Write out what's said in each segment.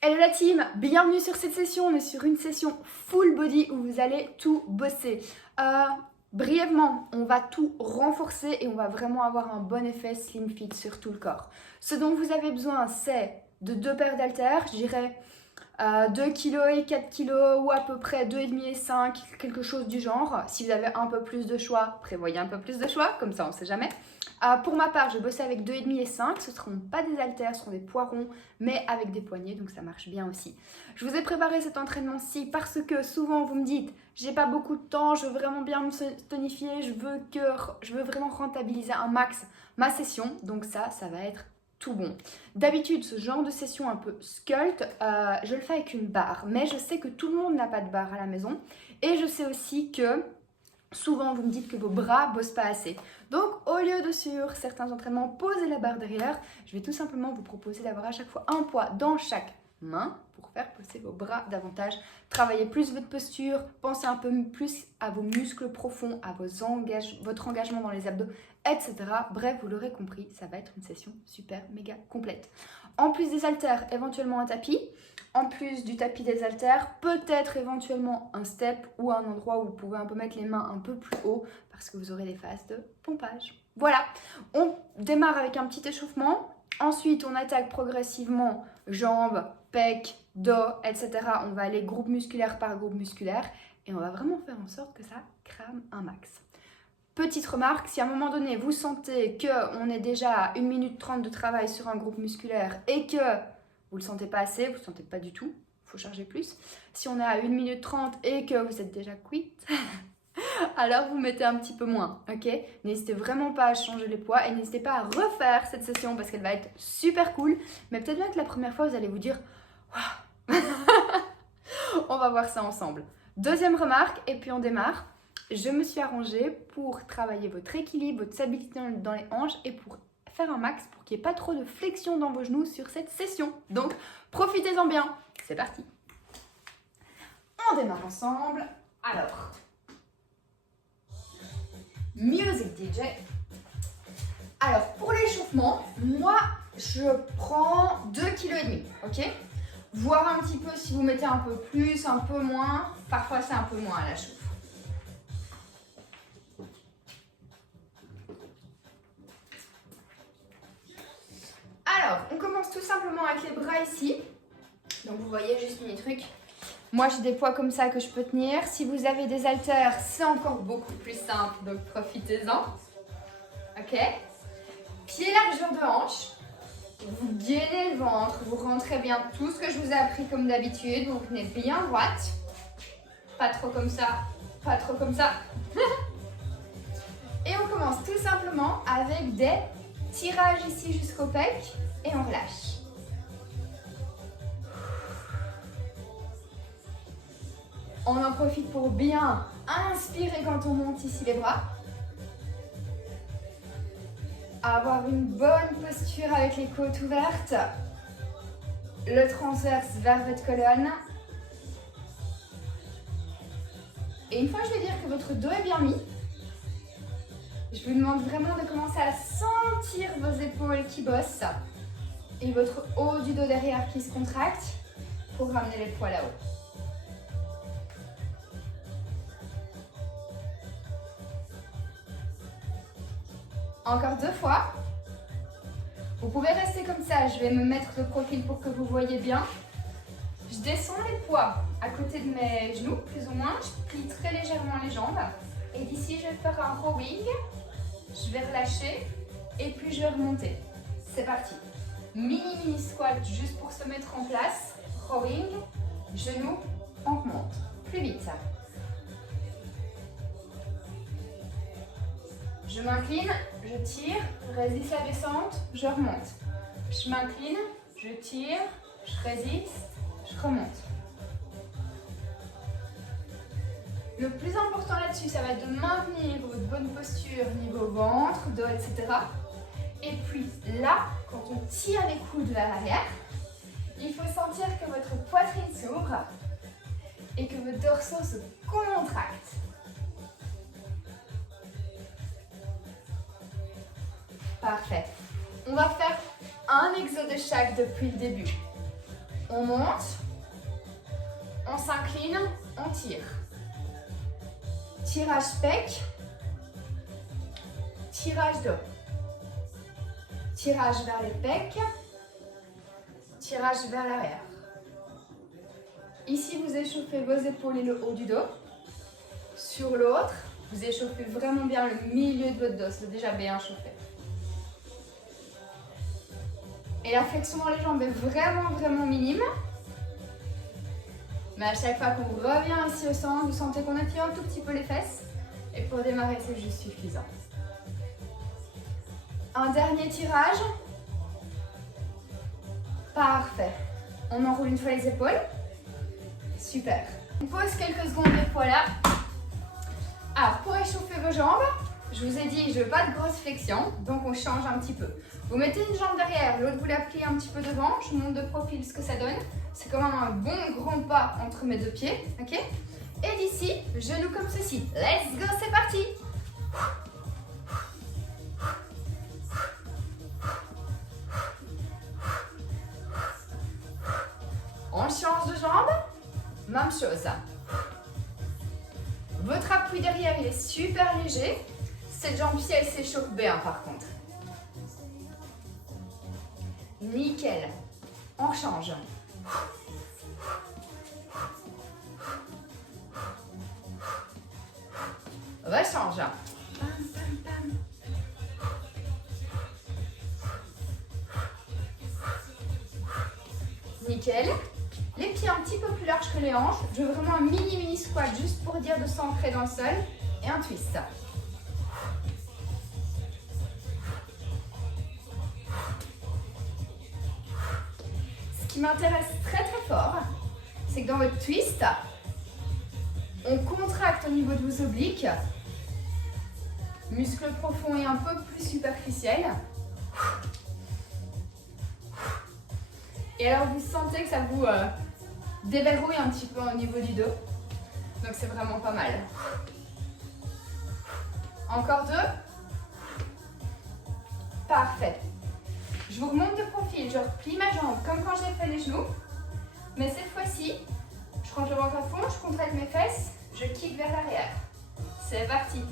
Hello la team, bienvenue sur cette session. On est sur une session full body où vous allez tout bosser. Brièvement, on va tout renforcer et on va vraiment avoir un bon effet slim fit sur tout le corps. Ce dont vous avez besoin, c'est de 2 paires d'haltères, je dirais 2 kg et 4 kg ou à peu près 2,5 et 5, quelque chose du genre. Si vous avez un peu plus de choix, prévoyez un peu plus de choix, comme ça on ne sait jamais. Pour ma part, je bossais avec 2,5 et 5, ce ne seront pas des haltères, ce seront des poirons, mais avec des poignets, donc ça marche bien aussi. Je vous ai préparé cet entraînement-ci parce que souvent vous me dites « j'ai pas beaucoup de temps, je veux vraiment bien me tonifier, je veux vraiment rentabiliser un max ma session », donc ça va être tout bon. D'habitude, ce genre de session un peu sculpt, je le fais avec une barre, mais je sais que tout le monde n'a pas de barre à la maison et je sais aussi que souvent vous me dites que vos bras bossent pas assez. Donc au lieu de sur certains entraînements poser la barre derrière, je vais tout simplement vous proposer d'avoir à chaque fois un poids dans chaque main pour faire pousser vos bras davantage, travailler plus votre posture, pensez un peu plus à vos muscles profonds, à votre engagement dans les abdos, etc. Bref, vous l'aurez compris, ça va être une session super méga complète. En plus des haltères, éventuellement un tapis. En plus du tapis des haltères, peut-être éventuellement un step ou un endroit où vous pouvez un peu mettre les mains un peu plus haut parce que vous aurez des phases de pompage. Voilà, on démarre avec un petit échauffement. Ensuite, on attaque progressivement jambes, pecs, dos, etc. On va aller groupe musculaire par groupe musculaire et on va vraiment faire en sorte que ça crame un max. Petite remarque, si à un moment donné vous sentez qu'on est déjà à 1 minute 30 de travail sur un groupe musculaire et que vous ne le sentez pas assez, vous ne le sentez pas du tout, il faut charger plus. Si on est à 1 minute 30 et que vous êtes déjà quitte, alors vous mettez un petit peu moins, ok? N'hésitez vraiment pas à changer les poids et n'hésitez pas à refaire cette session parce qu'elle va être super cool. Mais peut-être bien que la première fois, vous allez vous dire « Waouh !» On va voir ça ensemble. Deuxième remarque, et puis on démarre. Je me suis arrangée pour travailler votre équilibre, votre stabilité dans les hanches et pour faire un max pour qu'il n'y ait pas trop de flexion dans vos genoux sur cette session. Donc, profitez-en bien. C'est parti. On démarre ensemble. Alors, music DJ. Alors, pour l'échauffement, moi, je prends 2,5 kg, ok? Voir un petit peu si vous mettez un peu plus, un peu moins. Parfois, c'est un peu moins à la chauffe. Alors, on commence tout simplement avec les bras ici. Donc, vous voyez, juste mini truc. Moi, j'ai des poids comme ça que je peux tenir. Si vous avez des haltères, c'est encore beaucoup plus simple, donc profitez-en. Ok? Pied largeur de hanche. Vous gainez le ventre, vous rentrez bien tout ce que je vous ai appris comme d'habitude. Vous tenez bien droite. Pas trop comme ça, pas trop comme ça. Et on commence tout simplement avec des tirages ici jusqu'au pec et on relâche. On en profite pour bien inspirer quand on monte ici les bras. Avoir une bonne posture avec les côtes ouvertes. Le transverse vers votre colonne. Et une fois que je vais dire que votre dos est bien mis, je vous demande vraiment de commencer à sentir vos épaules qui bossent et votre haut du dos derrière qui se contracte pour ramener les poids là-haut. Encore 2 fois. Vous pouvez rester comme ça, je vais me mettre le profil pour que vous voyez bien. Je descends les poids à côté de mes genoux, plus ou moins. Je plie très légèrement les jambes. Et d'ici, je vais faire un rowing. Je vais relâcher et puis je vais remonter. C'est parti. Mini squat juste pour se mettre en place. Rowing, genoux, on remonte. Plus vite ça. Je m'incline, je tire, je résiste la descente, je remonte. Je m'incline, je tire, je résiste, je remonte. Le plus important là-dessus, ça va être de maintenir votre bonne posture niveau ventre, dos, etc. Et puis là, quand on tire les coudes vers l'arrière, il faut sentir que votre poitrine s'ouvre et que votre dorsaux se contracte. Parfait. On va faire un exo de chaque depuis le début. On monte, on s'incline, on tire. Tirage pec, tirage dos. Tirage vers les pecs, tirage vers l'arrière. Ici, vous échauffez vos épaules et le haut du dos. Sur l'autre, vous échauffez vraiment bien le milieu de votre dos, c'est déjà bien chauffé. Et la flexion dans les jambes est vraiment minime. Mais à chaque fois qu'on revient ici au centre, vous sentez qu'on étire un tout petit peu les fesses. Et pour démarrer, c'est juste suffisant. Un dernier tirage. Parfait. On enroule une fois les épaules. Super. On pose quelques secondes les poids là. Alors, pour échauffer vos jambes, je vous ai dit, je veux pas de grosses flexions, donc on change un petit peu. Vous mettez une jambe derrière, l'autre vous la pliez un petit peu devant. Je vous montre de profil ce que ça donne. C'est quand même un bon grand pas entre mes deux pieds, ok? Et d'ici, genoux comme ceci. Let's go, c'est parti! On change de jambe. Même chose. Votre appui derrière, il est super léger. Cette jambe-ci, elle s'échauffe bien par contre. Nickel. On change. Rechange. Nickel. Les pieds un petit peu plus larges que les hanches. Je veux vraiment un mini squat juste pour dire de s'ancrer dans le sol. Et un twist. Ce qui m'intéresse très fort, c'est que dans votre twist, on contracte au niveau de vos obliques. Muscles profonds et un peu plus superficiels. Et alors vous sentez que ça vous déverrouille un petit peu au niveau du dos. Donc c'est vraiment pas mal. Encore deux. Parfait. Je vous remonte de profil, je replie ma jambe comme quand j'ai fait les genoux. Mais cette fois-ci, je range le ventre à fond, je contracte mes fesses, je kick vers l'arrière. C'est parti.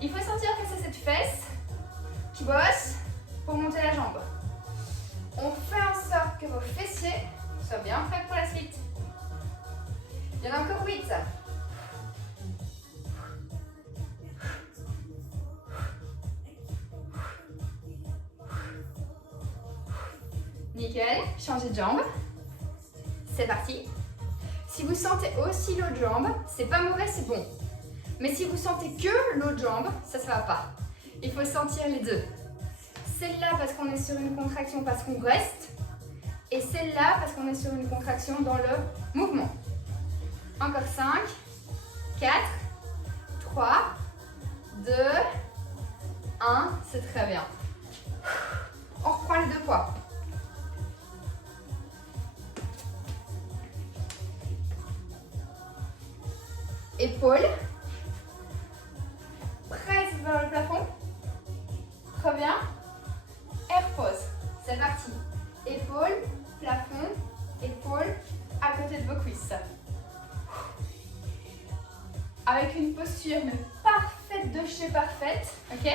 Il faut sentir que c'est cette fesse qui bosse pour monter la jambe. On fait en sorte que vos fessiers soient bien prêts pour la suite. Il y en a encore 8. Nickel, changez de jambe. C'est parti. Si vous sentez aussi l'autre jambe, c'est pas mauvais, c'est bon. Mais si vous sentez que l'autre jambe, ça va pas. Il faut sentir les deux. Celle-là parce qu'on est sur une contraction, parce qu'on reste. Et celle-là parce qu'on est sur une contraction dans le mouvement. Encore 5, 4, 3, 2, 1. C'est très bien. On reprend les deux poids. Épaules. Presse vers le plafond. Reviens. Et repose. C'est parti. Épaules, plafond, épaules, à côté de vos cuisses. Avec une posture mais parfaite de chez parfaite. Ok?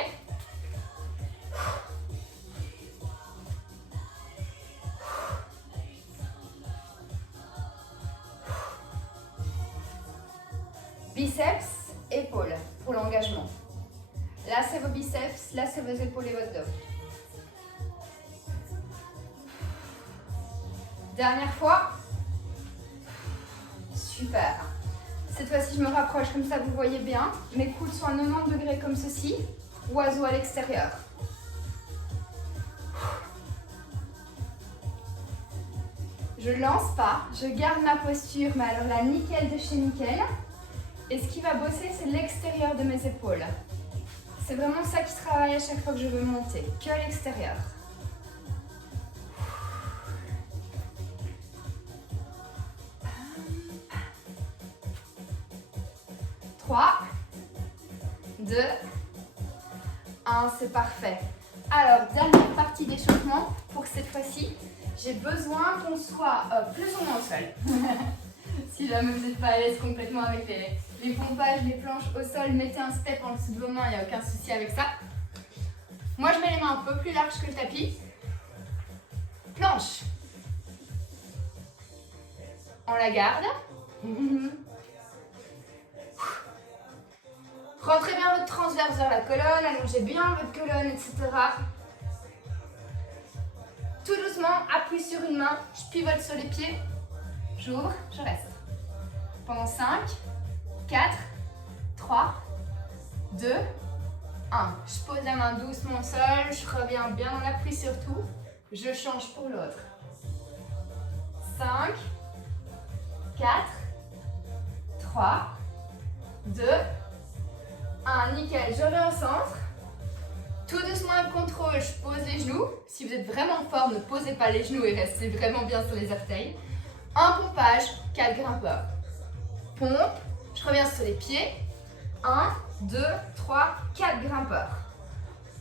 Biceps, épaules pour l'engagement. Là, c'est vos biceps, là, c'est vos épaules et votre dos. Dernière fois. Super. Cette fois-ci, je me rapproche comme ça, vous voyez bien. Mes coudes sont à 90 degrés comme ceci. Oiseau à l'extérieur. Je lance pas, je garde ma posture, mais alors là, nickel de chez nickel. Et ce qui va bosser, c'est l'extérieur de mes épaules. C'est vraiment ça qui travaille à chaque fois que je veux monter, que à l'extérieur. 3, 2, 1, c'est parfait. Alors, dernière partie d'échauffement pour cette fois-ci. j'ai besoin qu'on soit plus ou moins au sol. Si jamais vous n'êtes pas à l'aise complètement avec les pompages, les planches au sol, mettez un step en dessous de vos mains, il n'y a aucun souci avec ça. Moi, je mets les mains un peu plus larges que le tapis. Planche. On la garde. Rentrez bien votre transverse vers la colonne, allongez bien votre colonne, etc. Tout doucement, appuie sur une main, je pivote sur les pieds, j'ouvre, je reste. Pendant 5, 4, 3, 2, 1. Je pose la main doucement au sol, je reviens bien en appui surtout, je change pour l'autre. 5, 4, 3, 2, 1. Nickel, je reviens au centre. Tout doucement avec contrôle, je pose les genoux. Si vous êtes vraiment fort, ne posez pas les genoux et restez vraiment bien sur les orteils. Un pompage, 4 grimpeurs. Pompe, je reviens sur les pieds. 1, 2, 3, 4 grimpeurs.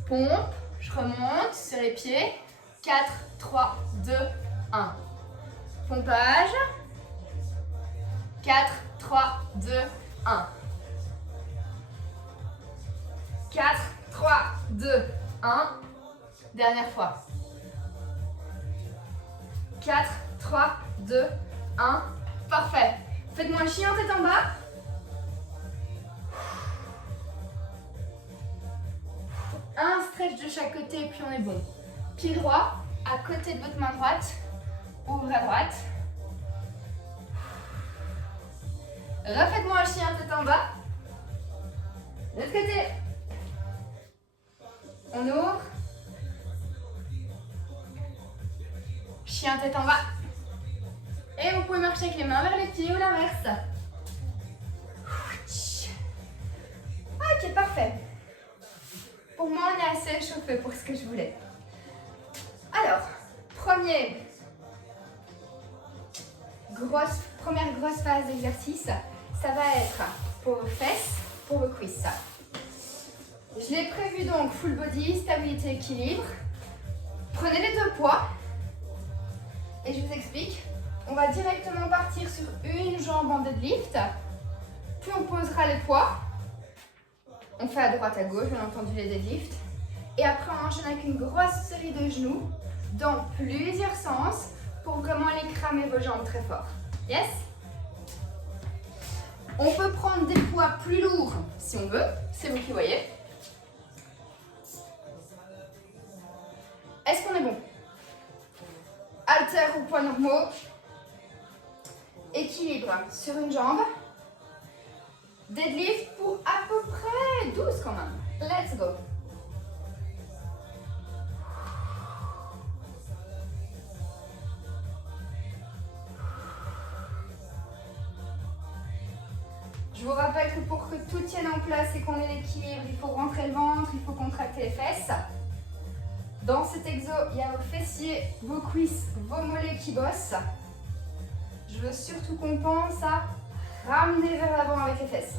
Pompe, je remonte sur les pieds. 4, 3, 2, 1. Pompage. 4, 3, 2, 1. 4, 3, 2, 1. Dernière fois. 4, 3, 2, 1. Parfait. Faites-moi un chien tête en bas. Un stretch de chaque côté et puis on est bon. Pied droit à côté de votre main droite. Ouvre à droite. Refaites-moi un chien tête en bas. De l'autre côté. On ouvre. Chien tête en bas. Et vous pouvez marcher avec les mains vers les pieds ou l'inverse. Ok, parfait. Pour moi, on est assez échauffé pour ce que je voulais. Alors, première grosse phase d'exercice, ça va être pour vos fesses, pour vos cuisses. Je l'ai prévu donc full body, stabilité, équilibre. Prenez les deux poids et je vous explique. On va directement partir sur une jambe en deadlift, puis on posera les poids. On fait à droite à gauche, bien entendu les deadlifts. Et après on enchaîne avec une grosse série de genoux dans plusieurs sens pour vraiment aller cramer vos jambes très fort. Yes? On peut prendre des poids plus lourds si on veut, c'est vous qui voyez. Est-ce qu'on est bon? Haltères ou poids normaux. Équilibre sur une jambe. Deadlift pour à peu près 12 quand même. Let's go. Je vous rappelle que pour que tout tienne en place et qu'on ait l'équilibre, il faut rentrer le ventre, il faut contracter les fesses. Dans cet exo, il y a vos fessiers, vos cuisses, vos mollets qui bossent. Je veux surtout qu'on pense à ramener vers l'avant avec les fesses.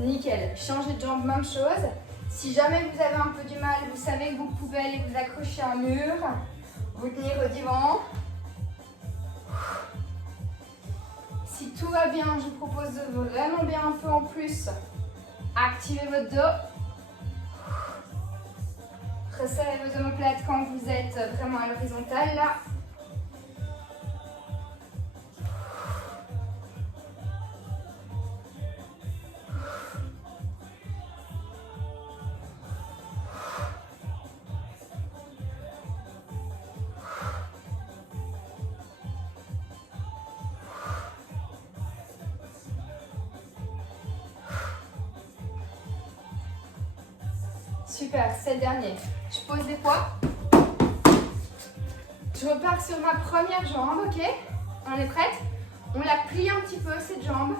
Nickel, changez de jambe, même chose. Si jamais vous avez un peu du mal, vous savez que vous pouvez aller vous accrocher à un mur, vous tenir au divan. Si tout va bien, je vous propose de vraiment bien un peu en plus activer votre dos. Resserrez vos omoplates quand vous êtes vraiment à l'horizontale là. Super, c'est le dernier. Je pose les poids. Je repars sur ma première jambe, ok? On est prête? On la plie un petit peu, cette jambe.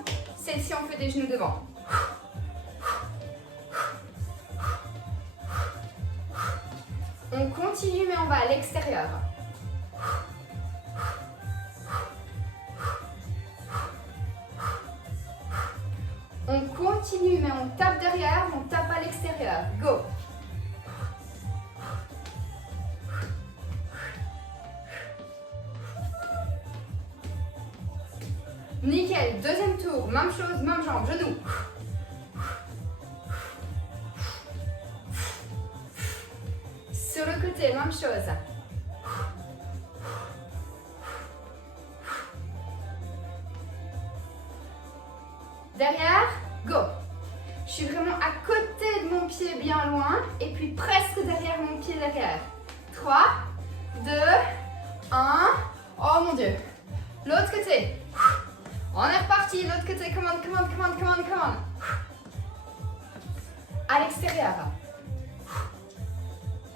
Celle-ci, on fait des genoux devant. On continue, mais on va à l'extérieur. On continue, mais on tape derrière, on tape à l'extérieur. Go! Nickel, deuxième tour, même chose, même jambe, genou. Sur le côté, même chose. Derrière, go. Je suis vraiment à côté de mon pied bien loin et puis presque derrière mon pied derrière. 3, 2, 1. Oh mon Dieu. L'autre côté. On est reparti, l'autre côté. Come on, come on, come on, come on, come on. À l'extérieur.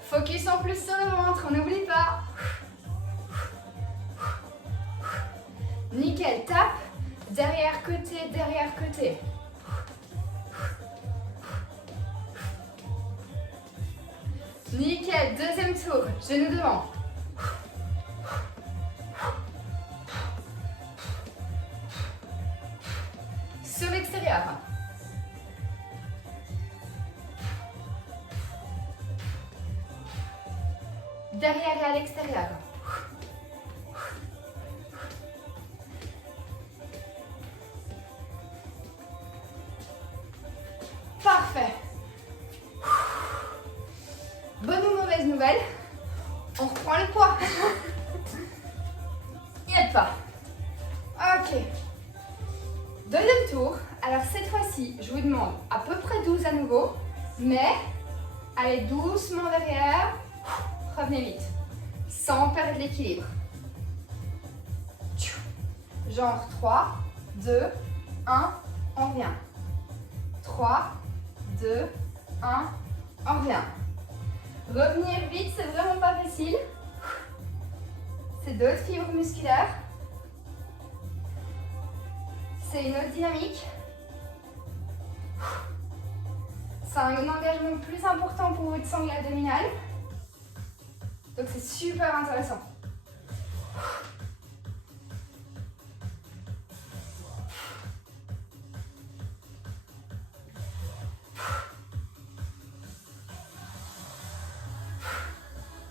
Focus en plus sur le ventre, on n'oublie pas. Nickel, tape. Derrière côté, derrière côté. Nickel, deuxième tour, genoux devant. Sur l'extérieur. Derrière et à l'extérieur. Parfait. Bonne ou mauvaise nouvelle, on reprend le poids. Il n'y a pas. Ok. Deuxième tour. Alors cette fois-ci, je vous demande à peu près 12 à nouveau, mais allez doucement derrière. Revenez vite, sans perdre l'équilibre. Genre 3, 2, 1, on revient. 3, 2, 1, on revient. Revenir vite, c'est vraiment pas facile. C'est d'autres fibres musculaires. C'est une autre dynamique. C'est un engagement plus important pour votre sangle abdominale. Donc c'est super intéressant.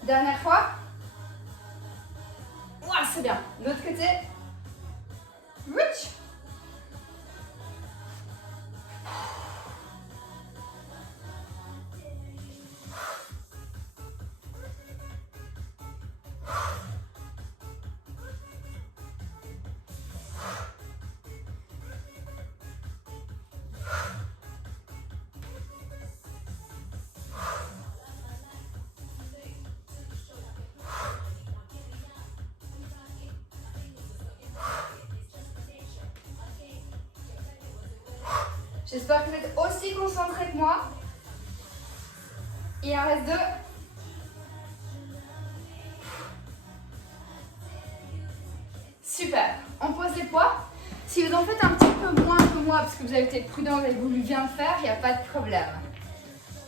Dernière fois. Ouah, c'est bien. L'autre côté. Reach. J'espère que vous êtes aussi concentrés que moi. Il en reste 2. Super. On pose les poids. Si vous en faites un petit peu moins que moi, parce que vous avez été prudent, vous avez voulu bien le faire, il n'y a pas de problème.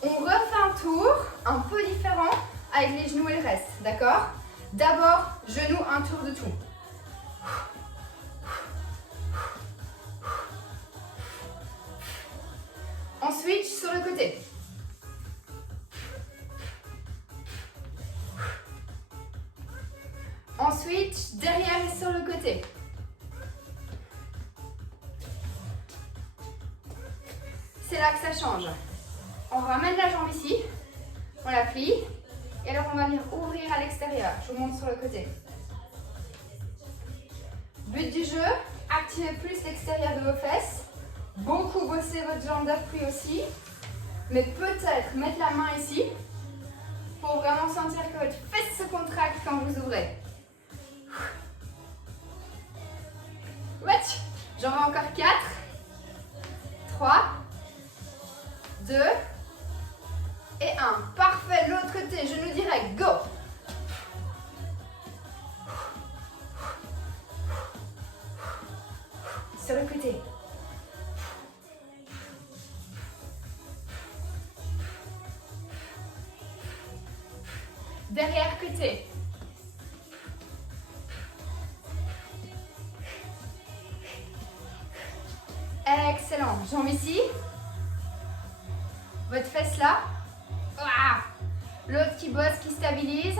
On refait un tour un peu différent avec les genoux et le reste. D'accord? D'abord, genoux, un tour de tout. On switch sur le côté. On switch derrière et sur le côté. C'est là que ça change. On ramène la jambe ici, on la plie, et alors on va venir ouvrir à l'extérieur. Je vous montre sur le côté. But du jeu, activez plus l'extérieur de vos fesses. Beaucoup bosser votre jambe d'appui aussi, mais peut-être mettre la main ici pour vraiment sentir que votre fesse se contracte quand vous ouvrez. J'en ai encore 4, 3, 2 et 1. Parfait, l'autre côté, genou direct, go! Sur le côté. Derrière côté. Excellent. Jambe ici. Votre fesse là. Ah. L'autre qui bosse, qui stabilise.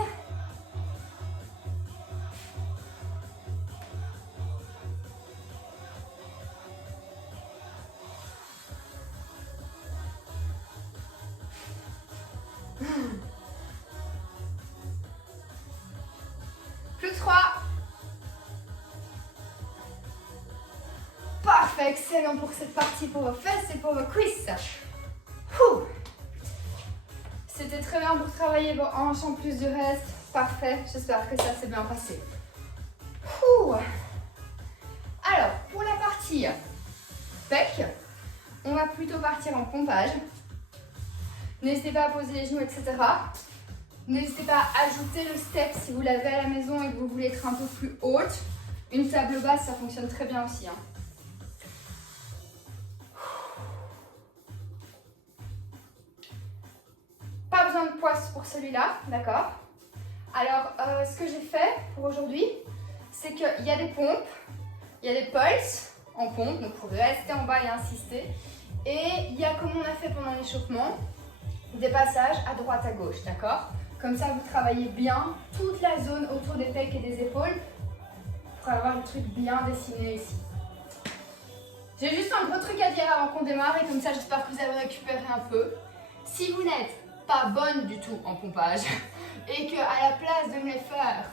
Plus que 3. Parfait, excellent pour cette partie, pour vos fesses et pour vos cuisses. C'était très bien pour travailler vos hanches en plus du reste. Parfait, j'espère que ça s'est bien passé. Alors, pour la partie pec, on va plutôt partir en pompage. N'hésitez pas à poser les genoux, etc. N'hésitez pas à ajouter le step si vous l'avez à la maison et que vous voulez être un peu plus haute. Une table basse, ça fonctionne très bien aussi. Pas besoin de poids pour celui-là, d'accord? Alors, ce que j'ai fait pour aujourd'hui, c'est qu'il y a des pompes, il y a des pulses en pompe, donc vous pouvez rester en bas et insister. Et il y a, comme on a fait pendant l'échauffement, des passages à droite à gauche, d'accord? Comme ça, vous travaillez bien toute la zone autour des pecs et des épaules pour avoir le truc bien dessiné ici. J'ai juste un gros truc à dire avant qu'on démarre et comme ça, j'espère que vous avez récupéré un peu. Si vous n'êtes pas bonne du tout en pompage et que à la place de me les faire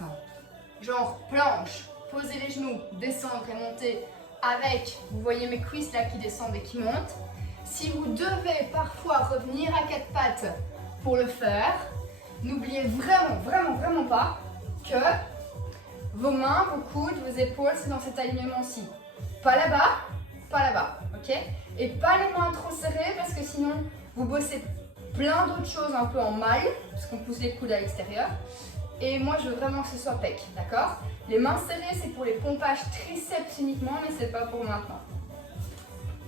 genre planche, poser les genoux, descendre et monter avec, vous voyez mes cuisses là qui descendent et qui montent, si vous devez parfois revenir à quatre pattes pour le faire, n'oubliez vraiment pas que vos mains, vos coudes, vos épaules, c'est dans cet alignement-ci. Pas là-bas, ok? Et pas les mains trop serrées parce que sinon vous bossez plein d'autres choses un peu en maille, parce qu'on pousse les coudes à l'extérieur. Et moi, je veux vraiment que ce soit pec, d'accord? Les mains serrées, c'est pour les pompages triceps uniquement, mais c'est pas pour maintenant.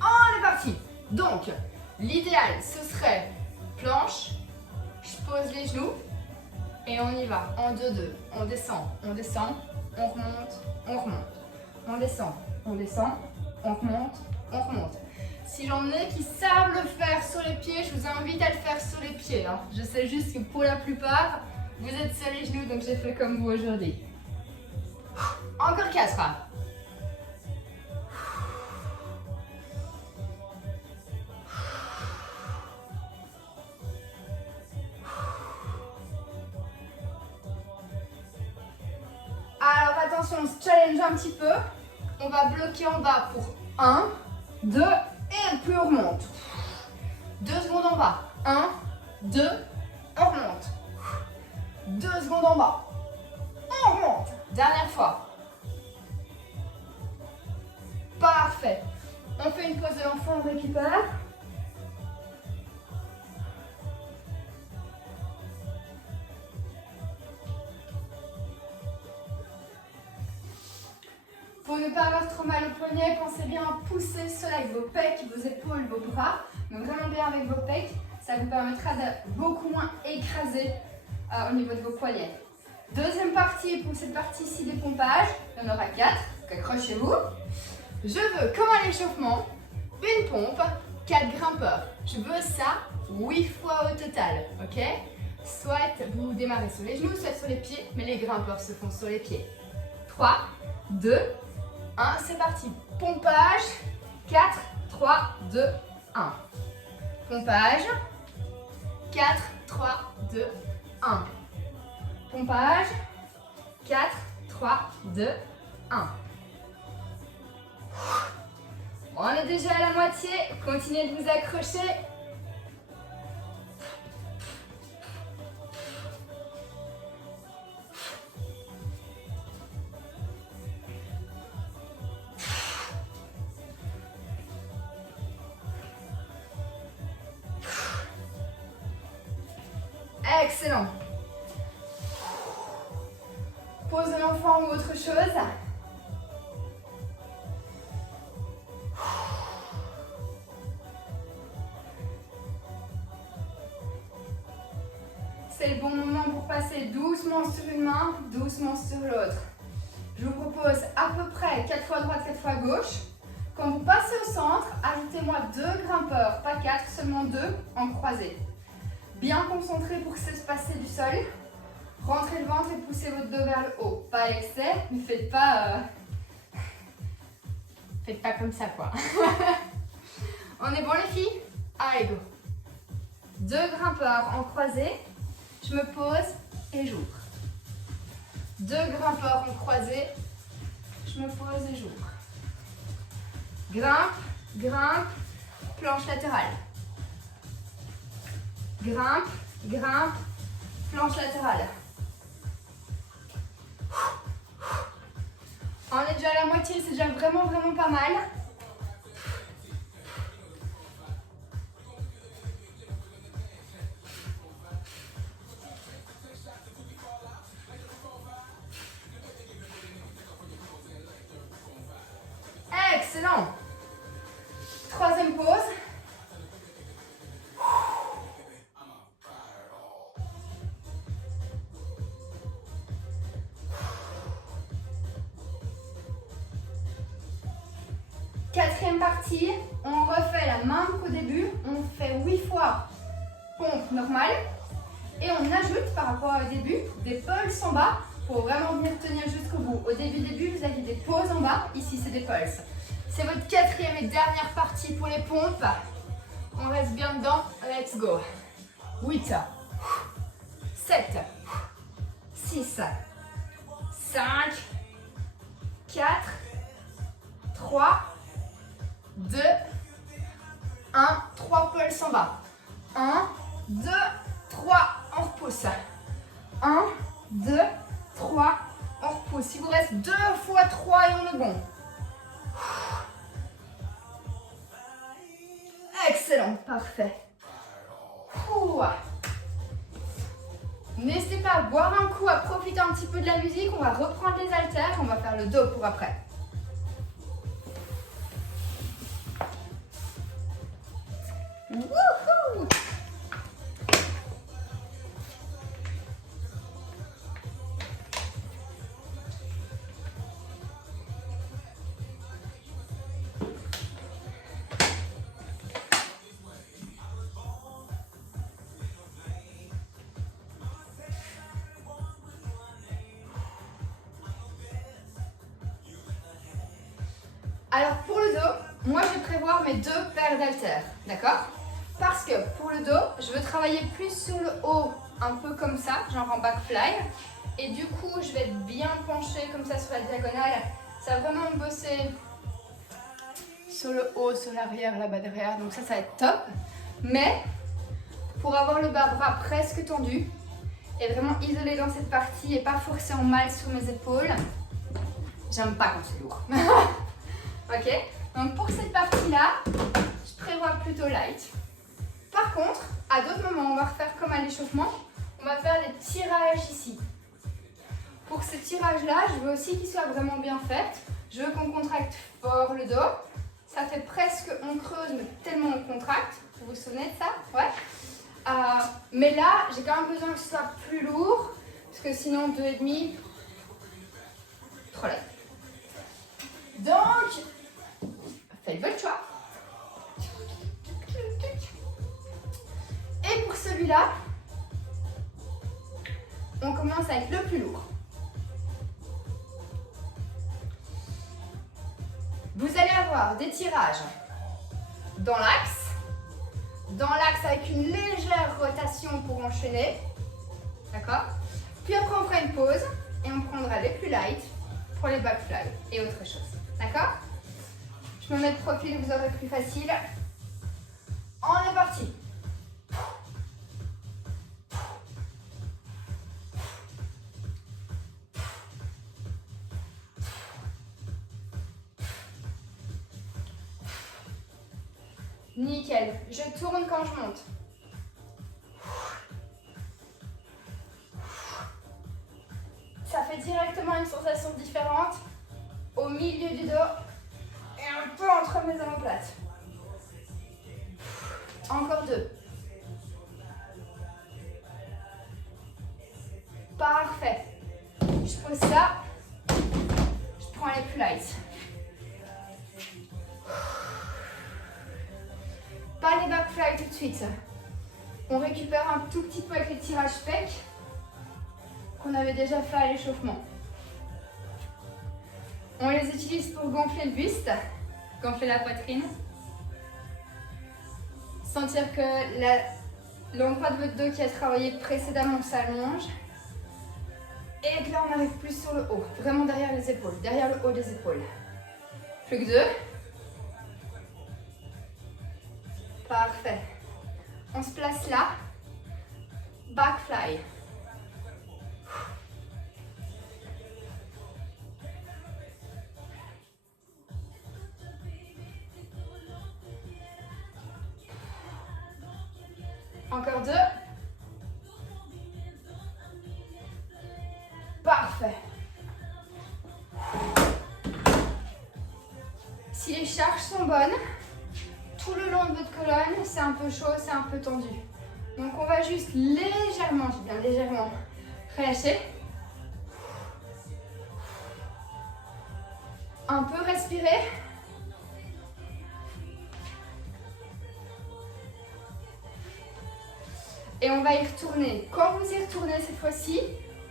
On est parti! Donc, l'idéal, ce serait planche, je pose les genoux, et on y va, en 2-2. On descend, on remonte, on remonte. On descend, on remonte, on remonte. Si j'en ai qui savent le faire sur les pieds, je vous invite à le faire sur les pieds. Je sais juste que pour la plupart, vous êtes sur les genoux, donc j'ai fait comme vous aujourd'hui. Encore 4. Alors attention, on se challenge un petit peu. On va bloquer en bas pour 1, 2 et puis on remonte. 2 secondes en bas. 1, 2, on remonte. 2 secondes en bas. On remonte. Dernière fois. Parfait. On fait une pause de l'enfant, on récupère. Pour ne pas avoir trop mal au poignet, pensez bien à pousser cela avec vos pecs, vos épaules, vos bras, mais vraiment bien avec vos pecs. Ça vous permettra de beaucoup moins écraser au niveau de vos poignets. Deuxième partie, pour cette partie-ci des pompages, il y en aura 4, donc accrochez-vous. Je veux, comme à l'échauffement, une pompe, 4 grimpeurs. Je veux ça 8 fois au total, ok? Soit vous démarrez sur les genoux, soit sur les pieds, mais les grimpeurs se font sur les pieds. 3, 2, 1, c'est parti. Pompage, 4, 3, 2, 1. Pompage, 4, 3, 2, 1. Pompage, 4, 3, 2, 1. On est déjà à la moitié, continuez de vous accrocher. Excellent. Pose de l'enfant ou autre chose. c'est le bon moment pour passer doucement sur une main, doucement sur l'autre. Je vous propose à peu près 4 fois à droite, 4 fois à gauche. Quand vous passez au centre, ajoutez-moi 2 grimpeurs, pas 4, seulement 2 en croisé. Bien concentré pour se passer du sol. Rentrez le ventre et poussez votre dos vers le haut. Pas à l'excès, mais faites pas comme ça quoi. On est bon les filles? Allez go. 2 grimpeurs en croisé. Je me pose et j'ouvre. 2 grimpeurs en croisé. Je me pose et j'ouvre. Grimpe, grimpe, planche latérale. Grimpe, grimpe, planche latérale. On est déjà à la moitié, c'est déjà vraiment pas mal. Excellent. Troisième pause. Quatrième partie, on refait la même qu'au début, on fait 8 fois pompe normale et on ajoute par rapport au début des pulses en bas pour vraiment venir tenir jusqu'au bout. Au début, vous aviez des pauses en bas, ici c'est des pulses. C'est votre quatrième et dernière partie pour les pompes. On reste bien dedans, let's go. 8, 7, 6, 5, 4, 3, 2, 1, 3 pulses en bas. 1, 2, 3, on repousse. 1, 2, 3, on repousse. Il vous reste 2 fois 3 et on est bon. Excellent, parfait. N'hésitez pas à boire un coup, à profiter un petit peu de la musique. On va reprendre les haltères, on va faire le dos pour après. Wouhou! Alors pour le dos, moi je vais prévoir mes 2 paires d'haltères, d'accord? Parce que pour le dos, je veux travailler plus sur le haut, un peu comme ça, genre en back fly. Et du coup, je vais être bien penchée comme ça sur la diagonale. Ça va vraiment me bosser sur le haut, sur l'arrière, là-bas derrière. Donc ça va être top. Mais pour avoir le bas presque tendu et vraiment isolé dans cette partie et pas forcer en mal sur mes épaules, j'aime pas quand c'est lourd. Ok? Donc pour cette partie-là, je prévois plutôt light. Par contre, à d'autres moments, on va refaire comme à l'échauffement, on va faire des tirages ici. Pour ce tirage-là, je veux aussi qu'il soit vraiment bien fait. Je veux qu'on contracte fort le dos. Ça fait presque, on creuse, mais tellement on contracte. Vous vous souvenez de ça? Ouais. Mais là, j'ai quand même besoin que ce soit plus lourd, parce que sinon, 2,5, trop light. Donc, faites votre choix. Et pour celui-là, on commence avec le plus lourd. Vous allez avoir des tirages dans l'axe avec une légère rotation pour enchaîner, d'accord? Puis après on fera une pause et on prendra les plus light pour les backfly et autre chose, d'accord? Je me mets de profil, vous aurez plus facile. On est parti. Nickel. Je tourne quand je monte. Ça fait directement une sensation différente au milieu du dos et un peu entre mes omoplates. Encore 2. Parfait. Je pose ça. Je prends les plus light. Pas les back fly tout de suite. On récupère un tout petit peu avec les tirages pec qu'on avait déjà fait à l'échauffement. On les utilise pour gonfler le buste, gonfler la poitrine. Sentir que l'endroit de votre dos qui a travaillé précédemment s'allonge. Et que là, on arrive plus sur le haut, vraiment derrière les épaules, derrière le haut des épaules. Plus que 2. Parfait. On se place là. Back fly. Encore 2. Parfait. Si les charges sont bonnes, tout le long de votre colonne, c'est un peu chaud, c'est un peu tendu. Donc on va juste légèrement, je dis bien légèrement, relâcher. Un peu respirer. Et on va y retourner. Quand vous y retournez cette fois-ci,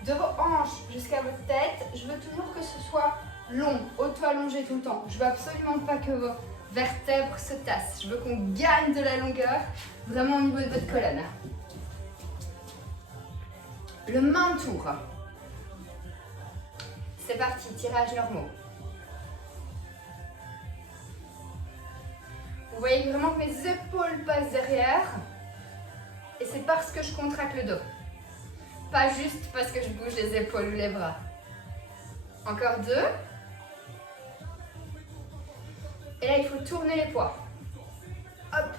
de vos hanches jusqu'à votre tête, je veux toujours que ce soit long, auto-allongé tout le temps. Je veux absolument pas que vos vertèbres se tassent. Je veux qu'on gagne de la longueur, vraiment au niveau de votre colonne. Le main tour. C'est parti, tirage normaux. Vous voyez vraiment que mes épaules passent derrière. Et c'est parce que je contracte le dos. Pas juste parce que je bouge les épaules ou les bras. Encore 2. Et là, il faut tourner les poids. Hop.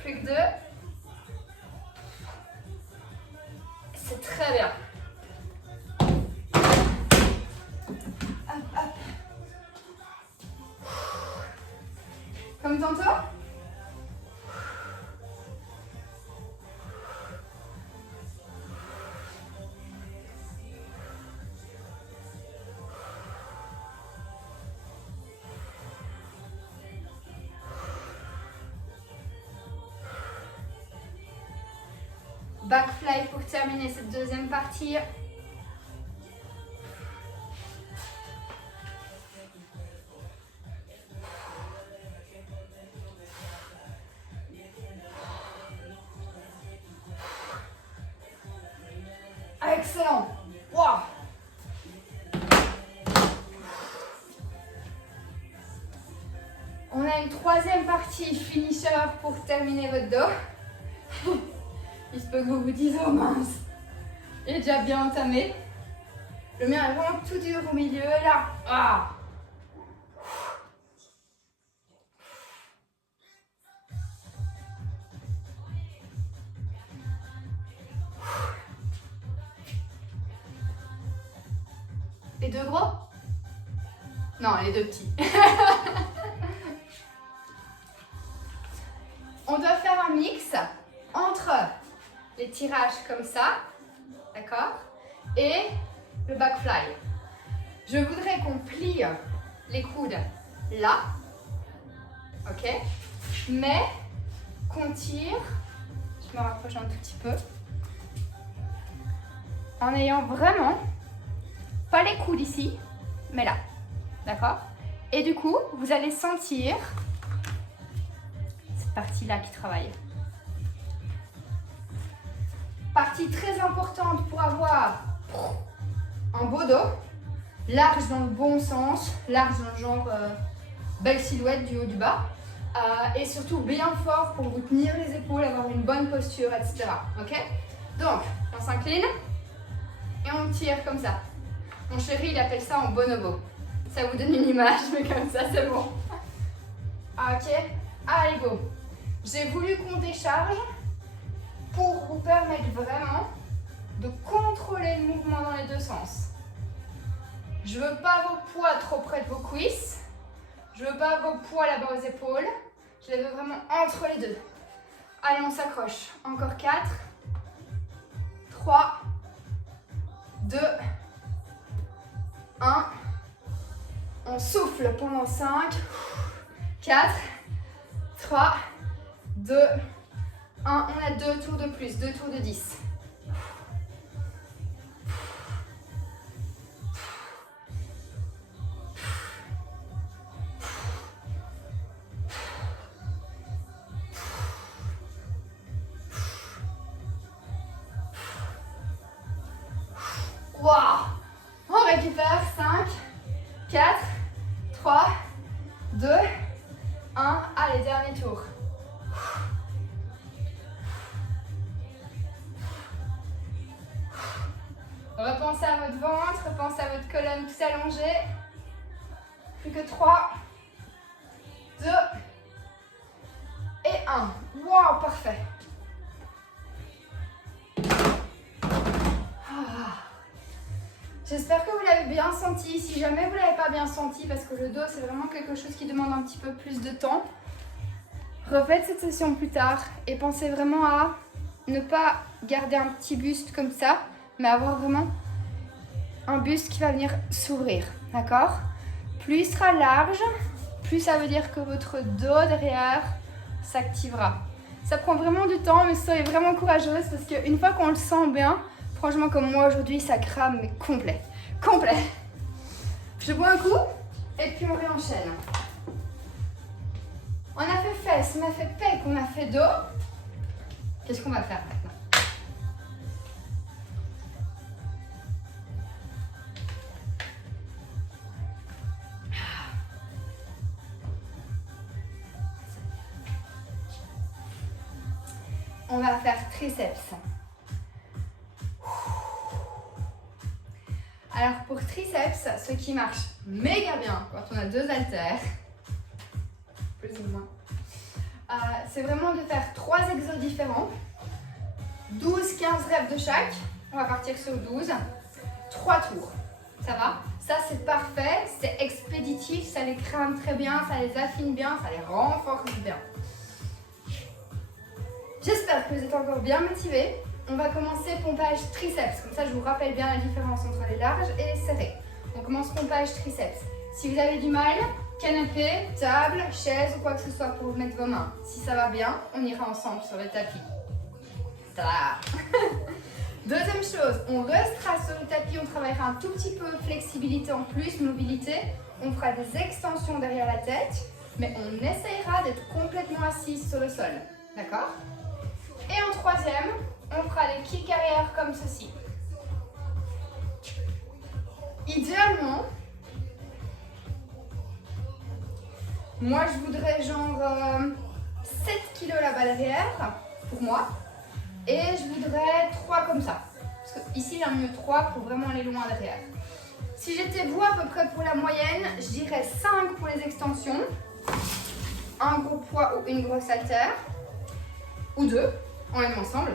Plus que 2. C'est très bien. Hop, hop. Comme tantôt. Back fly pour terminer cette deuxième partie. Excellent. Wow. On a une troisième partie finisher pour terminer votre dos. Il se peut que vous vous disiez, oh mince, il est déjà bien entamé. Le mien est vraiment tout dur au milieu, là. Ah. Les deux gros? Non, les deux petits. On doit faire un mix entre les tirages comme ça, d'accord, et le back fly. Je voudrais qu'on plie les coudes là, ok, mais qu'on tire, je me rapproche un tout petit peu, en ayant vraiment, pas les coudes ici, mais là, d'accord. Et du coup, vous allez sentir cette partie-là qui travaille. Partie très importante pour avoir un beau dos, large dans le bon sens, large dans le genre belle silhouette du haut du bas, et surtout bien fort pour vous tenir les épaules, avoir une bonne posture, etc. Ok? Donc, on s'incline et on tire comme ça. Mon chéri, il appelle ça en bonobo. Ça vous donne une image, mais comme ça, c'est bon. Ok? Allez, go! J'ai voulu qu'on décharge pour vous permettre vraiment de contrôler le mouvement dans les deux sens. Je veux pas vos poids trop près de vos cuisses. Je veux pas vos poids là-bas aux épaules. Je les veux vraiment entre les deux. Allez, on s'accroche. Encore 4, 3, 2, 1. On souffle pendant 5, 4, 3, 2, 1. On a 2 tours de plus, 2 tours de 10. Waouh! On récupère 5, 4, 3, 2, 1. Allez, dernier tour. Repensez à votre ventre, repensez à votre colonne tout allongée. Plus que 3, 2 et 1. Waouh, parfait. J'espère que vous l'avez bien senti. Si jamais vous ne l'avez pas bien senti, parce que le dos c'est vraiment quelque chose qui demande un petit peu plus de temps, refaites cette session plus tard et pensez vraiment à ne pas garder un petit buste comme ça, mais avoir vraiment un buste qui va venir s'ouvrir, d'accord? Plus il sera large, plus ça veut dire que votre dos derrière s'activera. Ça prend vraiment du temps, mais soyez vraiment courageuse parce qu'une fois qu'on le sent bien, franchement, comme moi aujourd'hui, ça crame, mais complet. Complet. Je bois un coup et puis on réenchaîne. On a fait fesses, on a fait pec, on a fait dos. Qu'est-ce qu'on va faire maintenant? On va faire triceps. Alors pour triceps, ce qui marche méga bien quand on a 2 haltères, plus ou moins, c'est vraiment de faire 3 exos différents, 12-15 reps de chaque, on va partir sur 12, 3 tours, ça va? Ça c'est parfait, c'est expéditif, ça les crame très bien, ça les affine bien, ça les renforce bien. J'espère que vous êtes encore bien motivés. On va commencer pompage triceps, comme ça je vous rappelle bien la différence entre les larges et les serrés. On commence pompage triceps. Si vous avez du mal, canapé, table, chaise ou quoi que ce soit pour vous mettre vos mains. Si ça va bien, on ira ensemble sur le tapis. Ça. Deuxième chose, on restera sur le tapis, on travaillera un tout petit peu flexibilité en plus, mobilité. On fera des extensions derrière la tête, mais on essayera d'être complètement assis sur le sol. D'accord? Et en troisième, on fera des kicks arrière comme ceci. Idéalement, moi je voudrais genre 7 kg là-bas derrière pour moi. Et je voudrais 3 comme ça. Parce que ici il y en a mieux 3 pour vraiment aller loin derrière. Si j'étais vous à peu près pour la moyenne, je dirais 5 pour les extensions. Un gros poids ou une grosse haltère. Ou 2, on les met ensemble.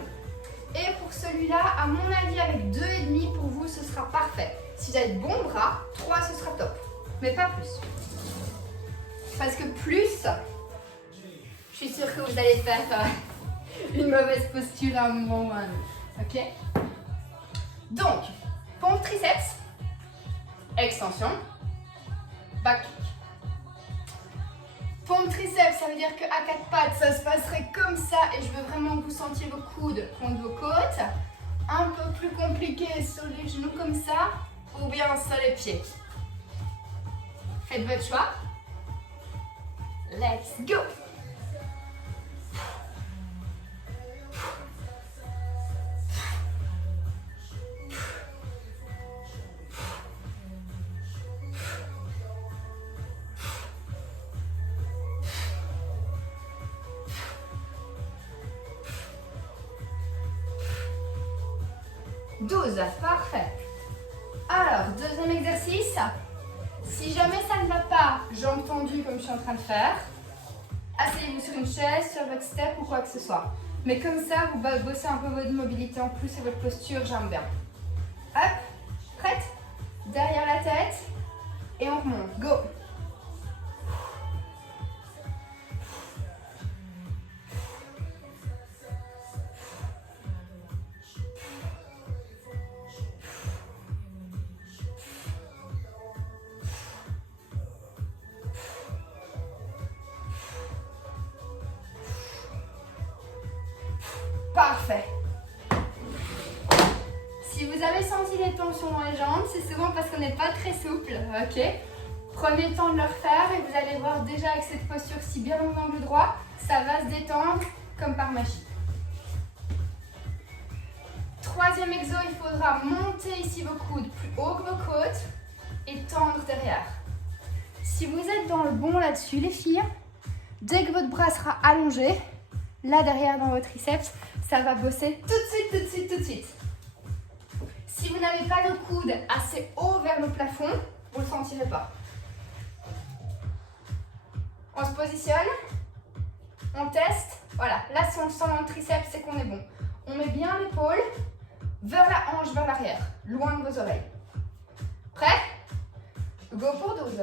Et pour celui-là, à mon avis, avec 2,5 pour vous, ce sera parfait. Si vous avez de bons bras, 3 ce sera top. Mais pas plus. Parce que plus, je suis sûre que vous allez faire une mauvaise posture à un moment ou à un autre. Ok? Donc, pompe triceps, extension, back kick. Pompe triceps, ça veut dire qu'à 4 pattes, ça se passerait comme ça et je veux vraiment que vous sentiez vos coudes contre vos côtes. Un peu plus compliqué sur les genoux comme ça ou bien sur les pieds. Faites votre choix. Let's go! Parfait. Alors, deuxième exercice. Si jamais ça ne va pas, jambes tendues comme je suis en train de faire, asseyez-vous sur une chaise, sur votre step ou quoi que ce soit. Mais comme ça, vous bossez un peu votre mobilité en plus et votre posture, j'aime bien. Hop, prête? derrière la tête et on remonte. Go. Parfait. Si vous avez senti les tensions dans les jambes, c'est souvent parce qu'on n'est pas très souple. Ok. Prenez le temps de le refaire et vous allez voir déjà avec cette posture-ci bien en angle droit, ça va se détendre comme par magie. Troisième exo, il faudra monter ici vos coudes plus haut que vos côtes et tendre derrière. Si vous êtes dans le bon là-dessus, les filles, dès que votre bras sera allongé, là derrière dans vos triceps, ça va bosser tout de suite, tout de suite, tout de suite. Si vous n'avez pas le coude assez haut vers le plafond, vous ne le sentirez pas. On se positionne, on teste. Voilà, là si on le sent dans le triceps, c'est qu'on est bon. On met bien l'épaule vers la hanche, vers l'arrière, loin de vos oreilles. Prêt? Go pour 12.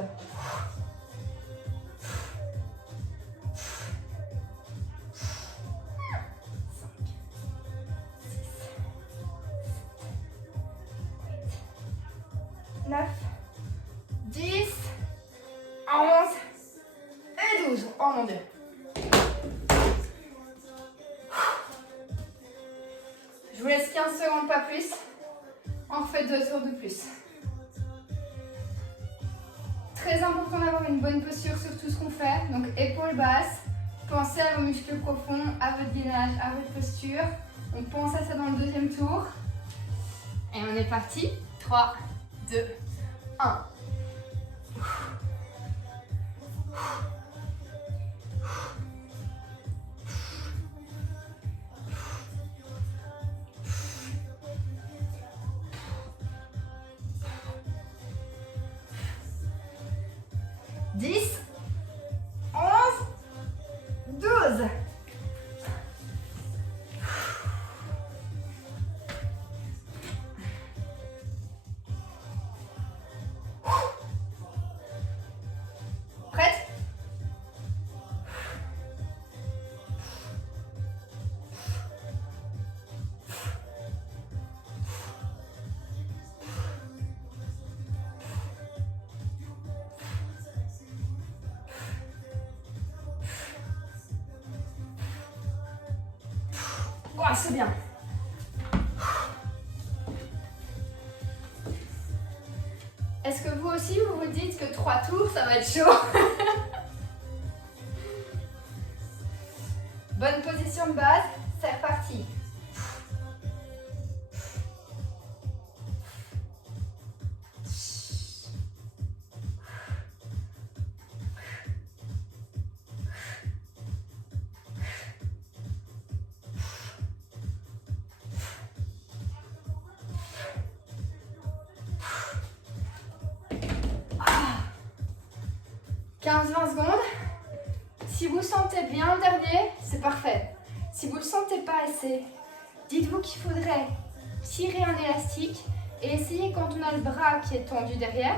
9, 10, 11 et 12. Oh mon Dieu. Je vous laisse 15 secondes, pas plus. On refait 2 tours de plus. Très important d'avoir une bonne posture sur tout ce qu'on fait. Donc épaules basses. Pensez à vos muscles profonds, à votre gainage, à votre posture. On pense à ça dans le deuxième tour. Et on est parti. 3, 2, 1. Dix, 11, 12. Prête? Oh, c'est bien. Est-ce que vous aussi, vous vous dites que 3 tours, ça va être chaud? Bonne position de base, c'est reparti. Ah. 15-20 secondes. Si vous sentez bien le dernier, c'est parfait. Si vous ne le sentez pas assez, dites-vous qu'il faudrait tirer un élastique et essayer, quand on a le bras qui est tendu derrière,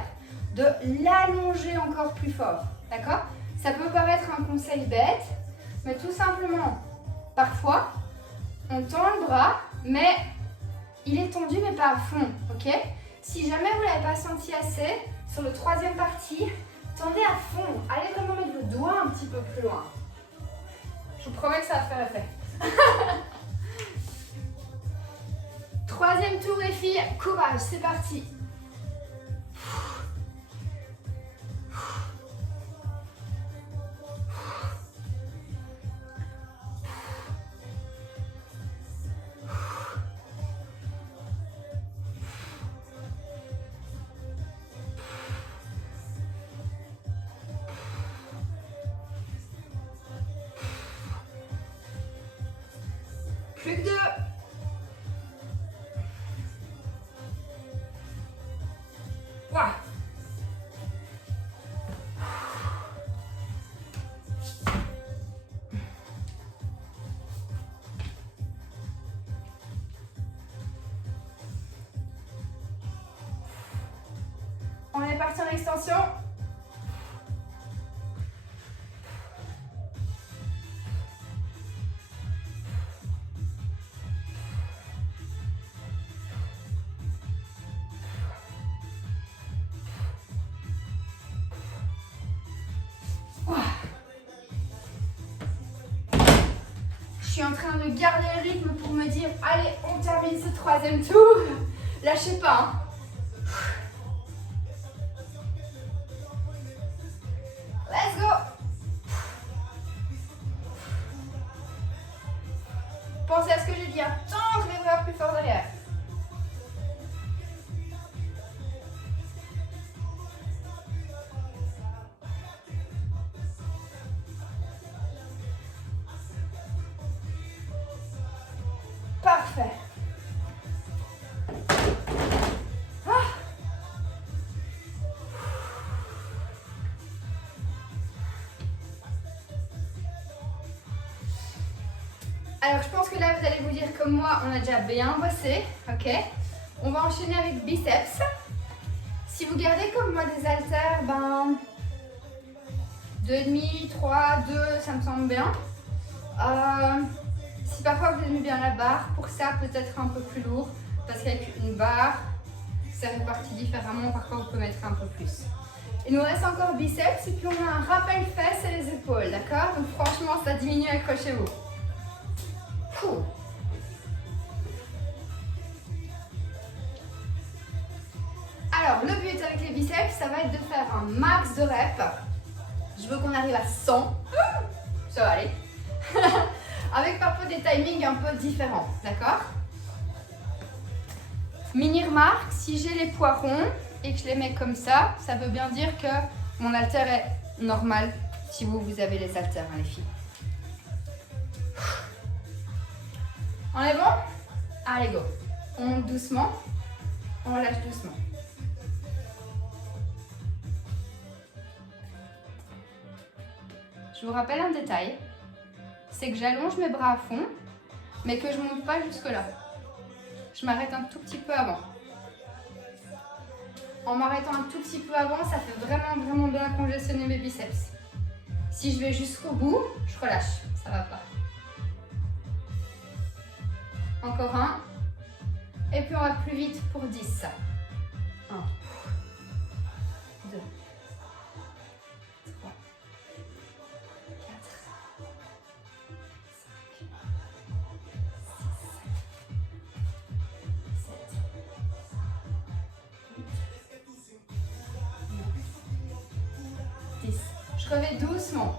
de l'allonger encore plus fort. D'accord? Ça peut paraître un conseil bête, mais tout simplement, parfois, on tend le bras, mais il est tendu, mais pas à fond. Ok? Si jamais vous ne l'avez pas senti assez, sur le troisième partie, tendez à fond. Allez vraiment mettre vos doigts un petit peu plus loin. Je vous promets que ça va faire effet. Troisième tour les filles, courage, c'est parti. Plus que 2. Wow. parti en extension. Je suis en train de garder le rythme pour me dire, allez, on termine ce troisième tour. Lâchez pas. Hein. Let's go. Pensez à ce que j'ai dit. Attends, je vais voir plus fort derrière. Parfait. Ah. Alors, je pense que là, vous allez vous dire comme moi, on a déjà bien bossé. Ok. On va enchaîner avec biceps. Si vous gardez comme moi des haltères, ben 2,5, 3, 2, ça me semble bien. Si parfois vous aimez bien la barre, pour ça peut-être un peu plus lourd, parce qu'avec une barre, ça répartit différemment, parfois vous pouvez mettre un peu plus. Il nous reste encore biceps et puis on a un rappel fesses et les épaules, d'accord? Donc franchement, ça diminue, accrochez-vous. Alors, le but avec les biceps, ça va être de faire un max de reps. Je veux qu'on arrive à 100. Ça va aller. Avec parfois des timings un peu différents, d'accord? Mini remarque, si j'ai les poids ronds et que je les mets comme ça veut bien dire que mon haltère est normal si vous avez les haltères, hein, les filles. On est bon? Allez, go. On monte doucement, on lâche doucement. Je vous rappelle un détail, c'est que j'allonge mes bras à fond, mais que je ne monte pas jusque là. Je m'arrête un tout petit peu avant. En m'arrêtant un tout petit peu avant, ça fait vraiment bien congestionner mes biceps. Si je vais jusqu'au bout, je relâche, ça va pas. Encore un. Et puis on va plus vite pour 10. 1, 2, 3, 4, 5, 6, 7, 8, 9, 10. Je reviens doucement.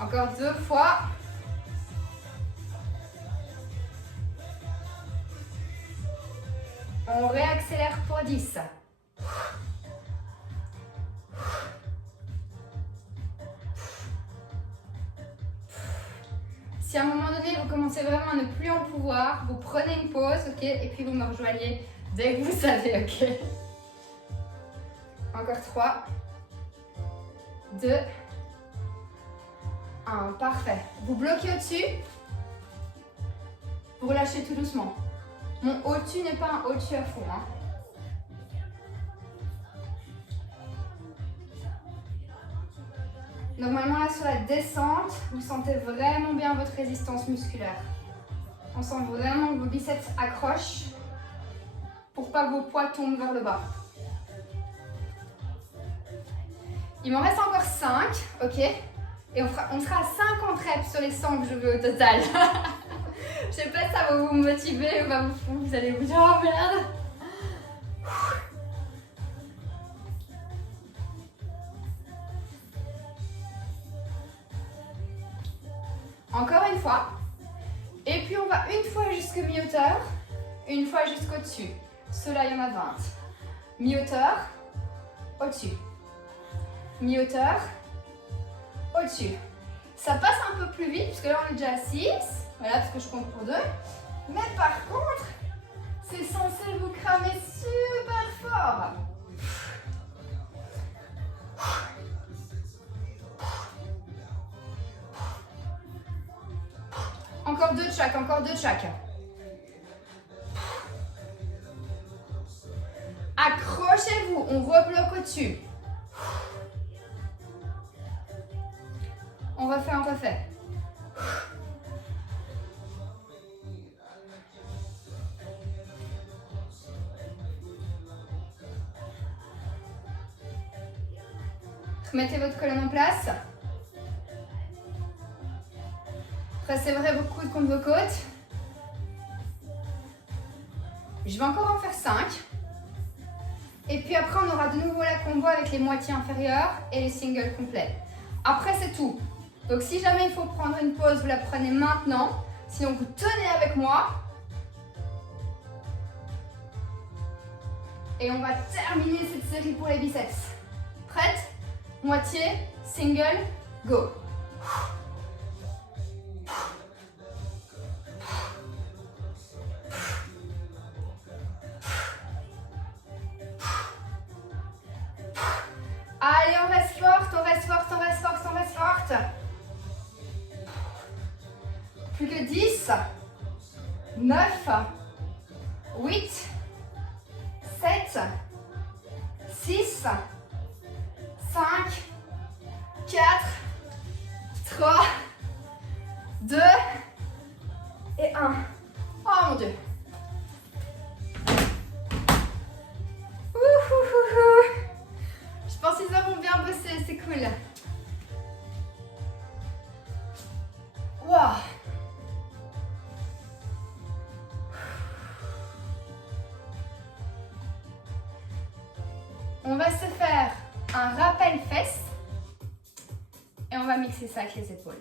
Encore 2 fois. On réaccélère pour 10. Si à un moment donné, vous commencez vraiment à ne plus en pouvoir, vous prenez une pause, ok, et puis vous me rejoignez dès que vous savez, ok. Encore 3, 2, 1, parfait. Vous bloquez au-dessus, vous relâchez tout doucement. Mon au-dessus n'est pas un au-dessus à fond. Hein. Normalement, là, sur la descente, vous sentez vraiment bien votre résistance musculaire. On sent vraiment que vos biceps accrochent pour pas que vos poids tombent vers le bas. Il m'en reste encore 5, ok? Et on sera à 50 reps sur les 100 que je veux au total. Je sais pas si ça va vous motiver ou vous allez vous dire oh merde. Encore une fois. Et puis on va une fois jusqu'à mi-hauteur, une fois jusqu'au-dessus. Ceux-là, il y en a 20. Mi-hauteur, au-dessus. mi-hauteur, au-dessus. Ça passe un peu plus vite, puisque là on est déjà à 6. Voilà, parce que je compte pour 2. Mais par contre, c'est censé vous cramer super fort. Encore 2 de chaque, encore 2 de chaque. Accrochez-vous, on rebloque au-dessus. On refait, on refait. Remettez votre colonne en place. Pressez vrai vos coudes contre vos côtes. Je vais encore en faire 5. Et puis après, on aura de nouveau la combo avec les moitiés inférieures et les singles complets. Après, c'est tout. Donc si jamais il faut prendre une pause, vous la prenez maintenant. Sinon, vous tenez avec moi. Et on va terminer cette série pour les biceps. Prête? Moitié, single, go. Allez, on reste forte, on reste forte, on reste forte, on reste forte. Plus que 10, 9, 8, 7, 6, 5, 4, 3, 2 et 1. Oh mon Dieu. Je pense qu'ils auront bien bossé, c'est cool. Wow. On va se faire un rappel fesses et on va mixer ça avec les épaules.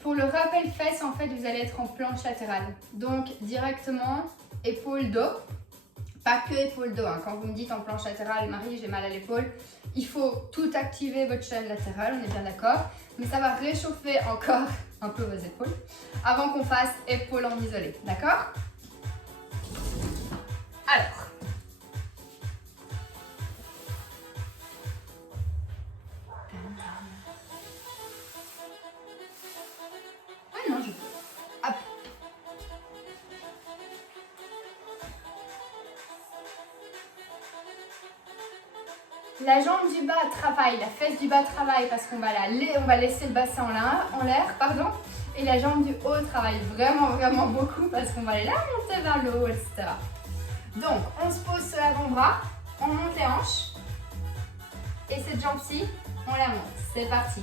Pour le rappel fesses, en fait, vous allez être en planche latérale. Donc, directement, épaule-dos. Pas que épaule-dos. Hein. Quand vous me dites en planche latérale, Marie, j'ai mal à l'épaule, il faut tout activer votre chaîne latérale, on est bien d'accord. Mais ça va réchauffer encore un peu vos épaules avant qu'on fasse épaules en isolé. D'accord? Alors. Ah non, je peux. Hop. La jambe du bas travaille, la fesse du bas travaille parce qu'on va, on va laisser le bassin en l'air, pardon. Et la jambe du haut travaille vraiment, vraiment beaucoup parce qu'on va la monter vers le haut, etc. Donc, on se pose sur l'avant-bras, on monte les hanches. Et cette jambe-ci, on la monte. C'est parti.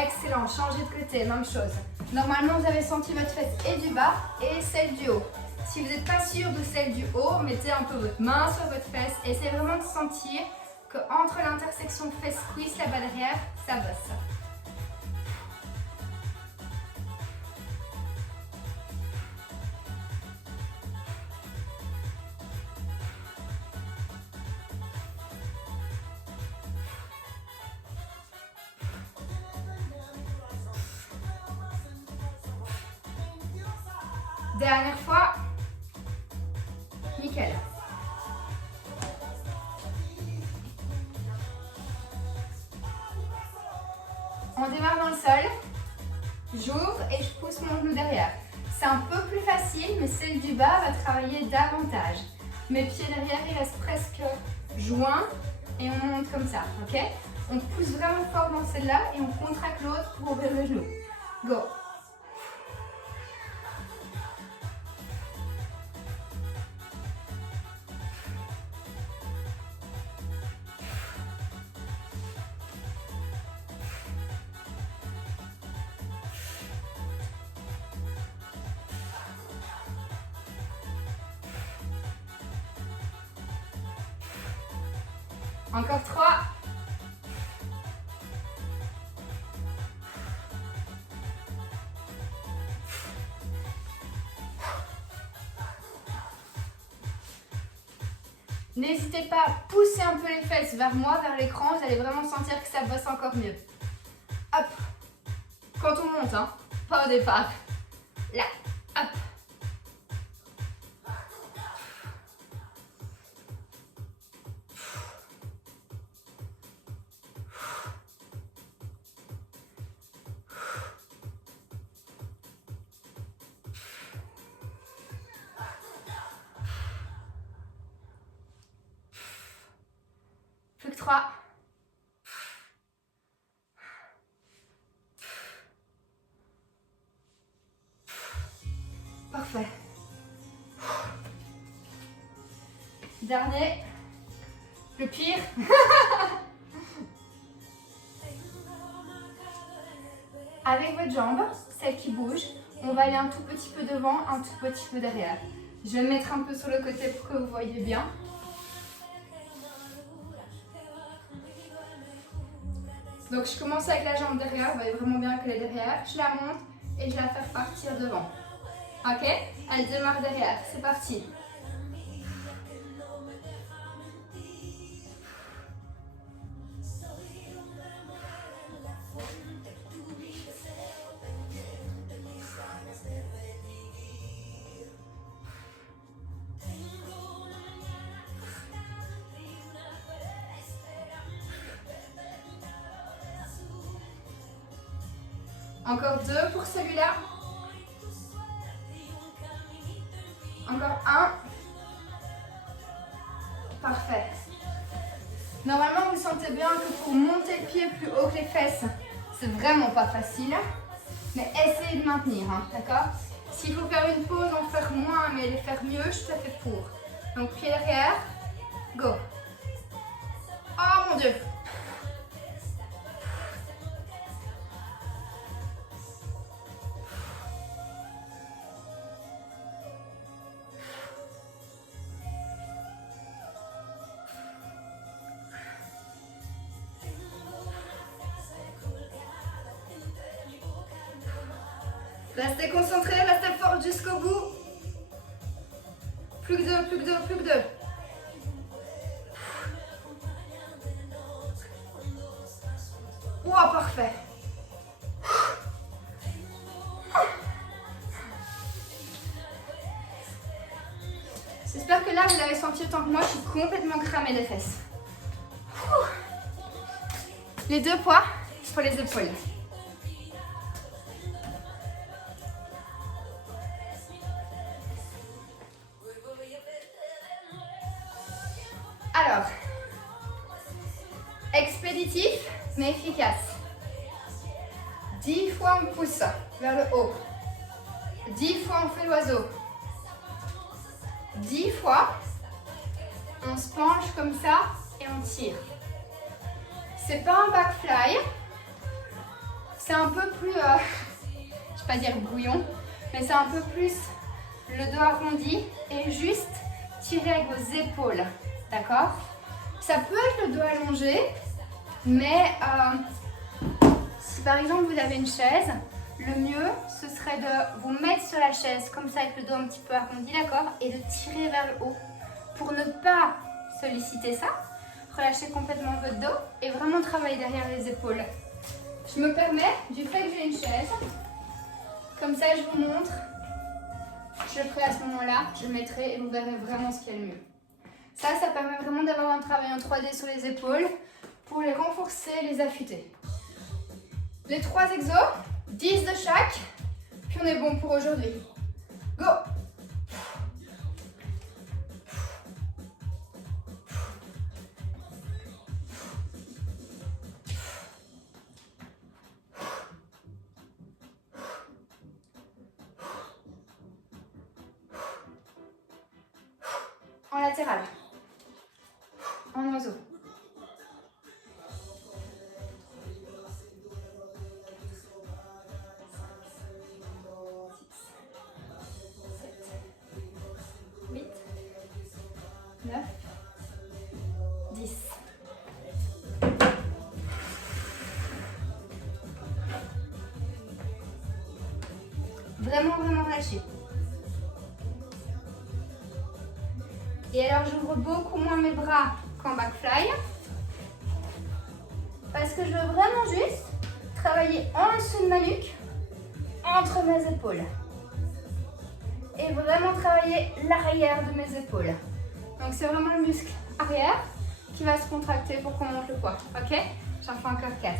Excellent, changez de côté, même chose. Normalement, vous avez senti votre fesse et du bas et celle du haut. Si vous n'êtes pas sûr de celle du haut, mettez un peu votre main sur votre fesse. Essayez vraiment de sentir qu'entre l'intersection fesse-cuisse, là-bas derrière, ça bosse. Dernière fois. Nickel. On démarre dans le sol. J'ouvre et je pousse mon genou derrière. C'est un peu plus facile, mais celle du bas va travailler davantage. Mes pieds derrière, ils restent presque joints et on monte comme ça, ok? On pousse vraiment fort dans celle-là et on contracte l'autre pour ouvrir le genou. Go! Encore 3. N'hésitez pas à pousser un peu les fesses vers moi, vers l'écran. Vous allez vraiment sentir que ça bosse encore mieux. Hop. Quand on monte, hein, pas au départ. Là, hop. Plus que 3. Parfait. Dernier. Le pire. Avec votre jambe, celle qui bouge, on va aller un tout petit peu devant, un tout petit peu derrière. Je vais me mettre un peu sur le côté pour que vous voyez bien. Donc je commence avec la jambe derrière, vous voyez vraiment bien qu'elle est derrière. Je la monte et je la fais repartir devant. Ok? Elle démarre derrière, c'est parti. Encore 2 pour celui-là. Encore 1. Parfait. Normalement, vous sentez bien que pour monter le pied plus haut que les fesses, c'est vraiment pas facile. Mais essayez de maintenir, hein, d'accord? S'il faut faire une pause, en faire moins, mais les faire mieux, je suis tout à fait pour. Donc, pied derrière. Go. Oh mon Dieu! Restez concentrés, restez fort jusqu'au bout. Plus que 2, plus que 2, plus que 2. Wow, parfait. J'espère que là, vous l'avez senti autant que moi, je suis complètement cramée des fesses. Les 2 poids sur les épaules. Alors, expéditif mais efficace. 10 fois on pousse vers le haut. 10 fois on fait l'oiseau. 10 fois on se penche comme ça et on tire. C'est pas un backfly. C'est un peu plus, je vais pas dire bouillon, mais c'est un peu plus le dos arrondi et juste tirer avec vos épaules. D'accord? Ça peut être le dos allongé, mais si par exemple vous avez une chaise, le mieux ce serait de vous mettre sur la chaise comme ça avec le dos un petit peu arrondi, d'accord? Et de tirer vers le haut pour ne pas solliciter ça. Relâchez complètement votre dos et vraiment travailler derrière les épaules. Je me permets, du fait que j'ai une chaise, comme ça je vous montre, je le ferai à ce moment-là, je le mettrai et vous verrez vraiment ce qu'il y a de mieux. Ça permet vraiment d'avoir un travail en 3D sur les épaules pour les renforcer, les affûter. Les 3 exos, 10 de chaque, puis on est bon pour aujourd'hui. Go! En latéral. En oiseau. 9, 10. Vraiment, vraiment relâché. Et alors, j'ouvre beaucoup moins mes bras qu'en backfly. Parce que je veux vraiment juste travailler en dessous de ma nuque, entre mes épaules. Et vraiment travailler l'arrière de mes épaules. Donc c'est vraiment le muscle arrière qui va se contracter pour qu'on monte le poids. Ok? J'en fais encore 4.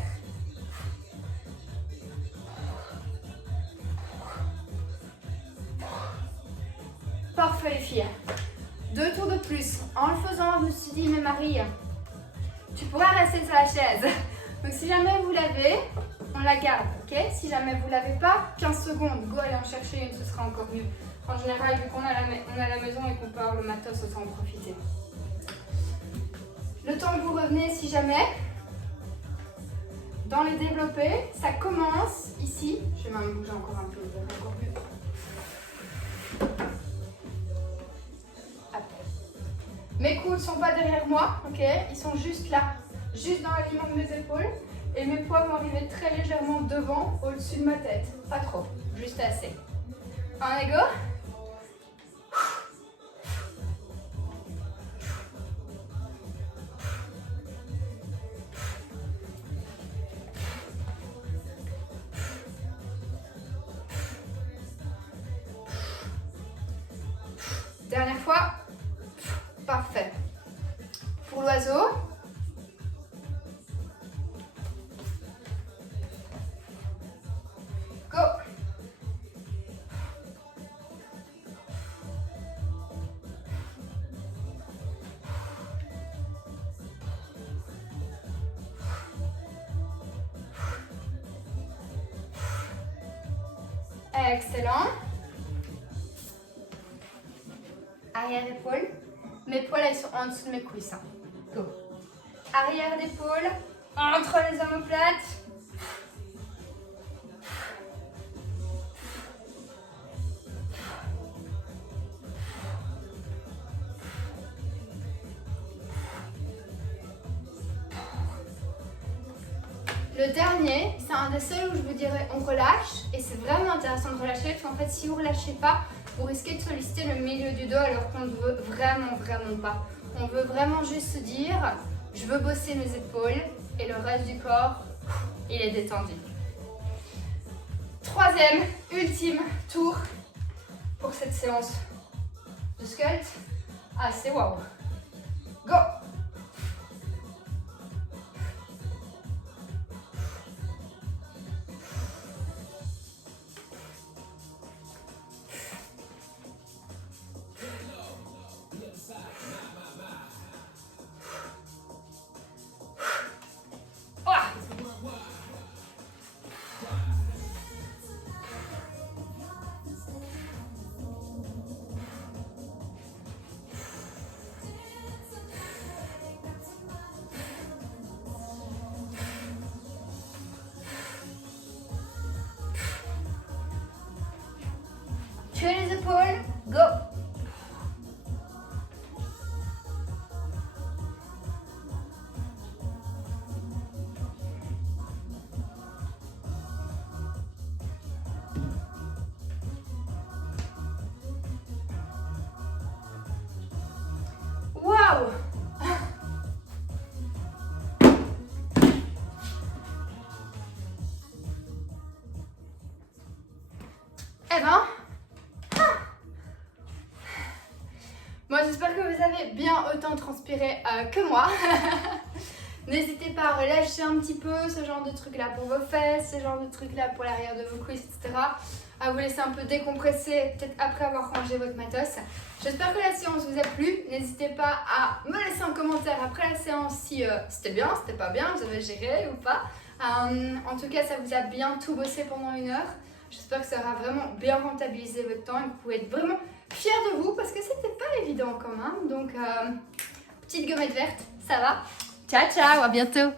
Parfait les filles. 2 tours de plus. En le faisant, je me suis dit, mais Marie, tu pourras rester sur la chaise. Donc si jamais vous l'avez, on la garde, ok? Si jamais vous ne l'avez pas, 15 secondes, go aller en chercher une, ce sera encore mieux. En général, vu qu'on est à la maison et qu'on peut avoir le matos, autant en profiter. Le temps que vous revenez, si jamais, dans les développés, ça commence ici. Je vais même bouger encore un peu, vous verrez encore mieux. Hop. Mes coudes ne sont pas derrière moi, ok? Ils sont juste là, juste dans l'alignement de mes épaules. Et mes poids vont arriver très légèrement devant, au-dessus de ma tête. Pas trop, juste assez. On est go? Dernière fois. Parfait. Pour l'oiseau. Go. Excellent. Arrière épaule. Mes poils ils sont en dessous de mes cuisses. Go. Arrière d'épaule. Entre les omoplates. Le dernier, c'est un des seuls où je vous dirais on relâche et c'est vraiment intéressant de relâcher parce qu'en fait si vous ne relâchez pas, vous risquez de solliciter le milieu du dos alors qu'on ne veut vraiment pas. On veut vraiment juste se dire je veux bosser mes épaules et le reste du corps, il est détendu. Troisième, ultime tour pour cette séance de sculpt. Ah c'est waouh. Go! Tuez les épaules, go! Waouh! Eh ben, moi j'espère que vous avez bien autant transpiré que moi. N'hésitez pas à relâcher un petit peu ce genre de truc là pour vos fesses, ce genre de truc là pour l'arrière de vos cuisses, etc. À vous laisser un peu décompresser, peut-être après avoir rangé votre matos. J'espère que la séance vous a plu. N'hésitez pas à me laisser un commentaire après la séance si c'était bien, c'était pas bien, vous avez géré ou pas. En tout cas, ça vous a bien tout bossé pendant 1 heure. J'espère que ça aura vraiment bien rentabilisé votre temps et que vous pouvez être vraiment fiers de vous parce que c'était pas évident quand même. Donc, petite gommette verte, ça va. Ciao, ciao, à bientôt.